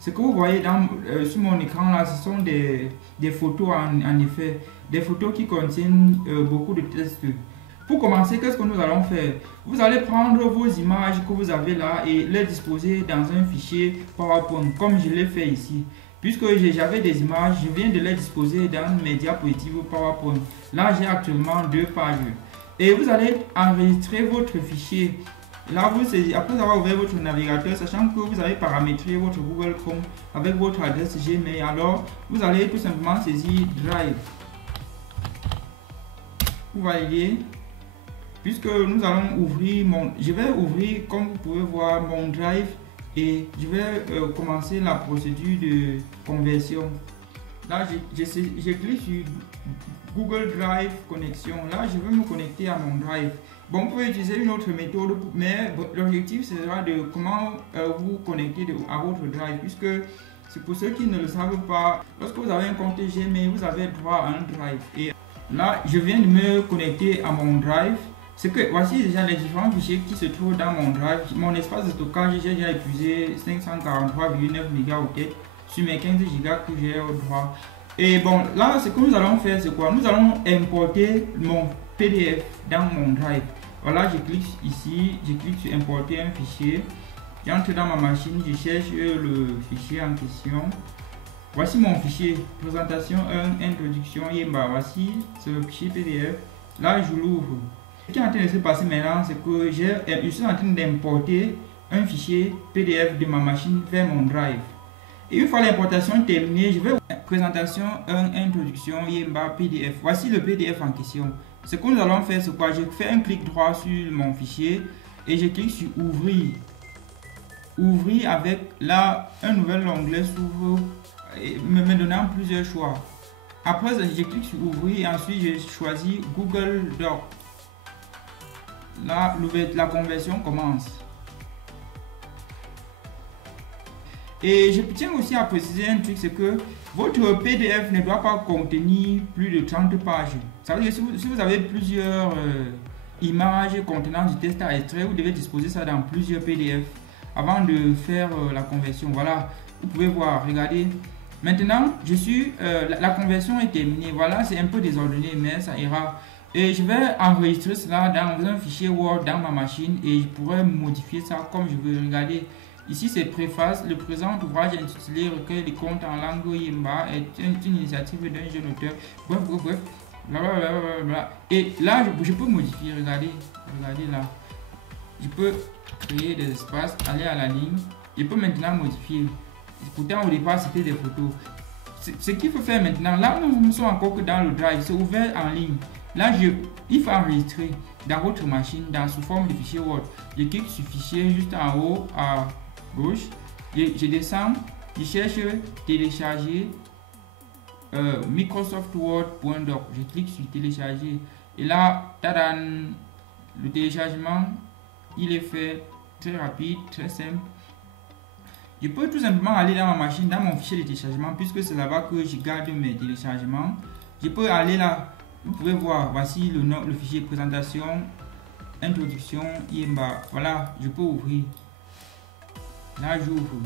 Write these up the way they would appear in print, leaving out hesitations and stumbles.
Ce que vous voyez sur mon écran là, ce sont des photos en effet. Des photos qui contiennent beaucoup de tests. Pour commencer, qu'est-ce que nous allons faire? Vous allez prendre vos images que vous avez là et les disposer dans un fichier PowerPoint, comme je l'ai fait ici. Puisque j'avais des images, je viens de les disposer dans mes diapositives PowerPoint. Là, j'ai actuellement 2 pages. Et vous allez enregistrer votre fichier. Là, après avoir ouvert votre navigateur, sachant que vous avez paramétré votre Google Chrome avec votre adresse Gmail, alors vous allez tout simplement saisir Drive. Vous validez. Puisque nous allons ouvrir je vais ouvrir, comme vous pouvez voir, mon Drive et je vais commencer la procédure de conversion. Là, je clique sur Google Drive connexion. Là, je veux me connecter à mon Drive. Bon, vous pouvez utiliser une autre méthode, mais l'objectif sera de comment vous connecter à votre Drive, puisque c'est pour ceux qui ne le savent pas, lorsque vous avez un compte Gmail, vous avez droit à un Drive. Et là, je viens de me connecter à mon Drive. Voici déjà les différents fichiers qui se trouvent dans mon Drive. Mon espace de stockage, j'ai déjà épuisé 543,9 mégaoctets sur mes 15 Go que j'ai au droit. Et bon, là, ce que nous allons faire, c'est quoi? Nous allons importer mon PDF dans mon Drive. Voilà, je clique ici, je clique sur importer un fichier. J'entre dans ma machine, je cherche le fichier en question. Voici mon fichier, présentation 1, introduction, Yemba. Voici, c'est le fichier PDF. Là, je l'ouvre. Ce qui est en train de se passer maintenant, c'est que je suis en train d'importer un fichier PDF de ma machine vers mon Drive. Et une fois l'importation terminée, je vais présentation 1, introduction, Yemba, PDF. Voici le PDF en question. Ce que nous allons faire, c'est quoi? Je fais un clic droit sur mon fichier et je clique sur ouvrir. Ouvrir avec là un nouvel onglet s'ouvre me donnant plusieurs choix. Après, je clique sur ouvrir et ensuite je choisis Google Doc. Là, la conversion commence. Et je tiens aussi à préciser un truc, c'est que votre PDF ne doit pas contenir plus de 30 pages. Ça veut dire que si vous avez plusieurs images contenant du test à extraire, vous devez disposer ça dans plusieurs PDF avant de faire la conversion. Voilà, vous pouvez voir, regardez. Maintenant, la conversion est terminée. Voilà, c'est un peu désordonné, mais ça ira. Et je vais enregistrer cela dans un fichier Word dans ma machine et je pourrais modifier ça comme je veux. Regardez, ici c'est préface. Le présent ouvrage intitulé Recueil des contes en langue Yemba est une initiative d'un jeune auteur. Bref, blablabla. Et là, je peux modifier. Regardez là. Je peux créer des espaces, aller à la ligne. Je peux maintenant modifier. Pourtant, au départ, c'était des photos. Ce qu'il faut faire maintenant, là, nous ne sommes encore que dans le Drive. C'est ouvert en ligne. Là, il faut enregistrer dans votre machine sous forme de fichier Word. Je clique sur fichier juste en haut à gauche. Je descends, je cherche télécharger Microsoft Word.doc. Je clique sur télécharger. Et là, tadam, le téléchargement, il est fait très rapide, très simple. Je peux tout simplement aller dans ma machine, dans mon fichier de téléchargement, puisque c'est là-bas que je garde mes téléchargements. Je peux aller là. Vous pouvez voir, voici le fichier présentation, introduction, Yemba. Voilà, je peux ouvrir. Là, j'ouvre.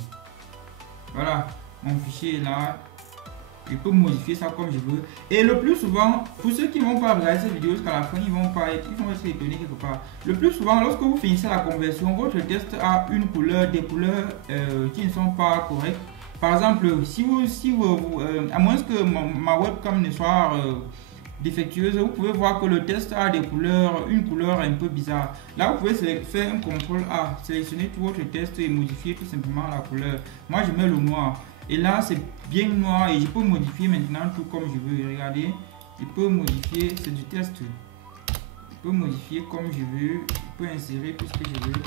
Voilà, mon fichier est là. Je peux modifier ça comme je veux. Et le plus souvent, pour ceux qui ne vont pas regarder cette vidéo jusqu'à la fin, ils vont être étonnés quelque part. Le plus souvent, lorsque vous finissez la conversion, votre test a des couleurs qui ne sont pas correctes. Par exemple, à moins que ma webcam ne soit défectueuse, vous pouvez voir que le test a une couleur un peu bizarre. Là, vous pouvez faire un CTRL A, sélectionner tout votre test et modifier tout simplement la couleur. Moi, je mets le noir. Et là, c'est bien noir et je peux modifier maintenant tout comme je veux. Regardez, je peux modifier, c'est du test. Je peux modifier comme je veux. Je peux insérer tout ce que je veux.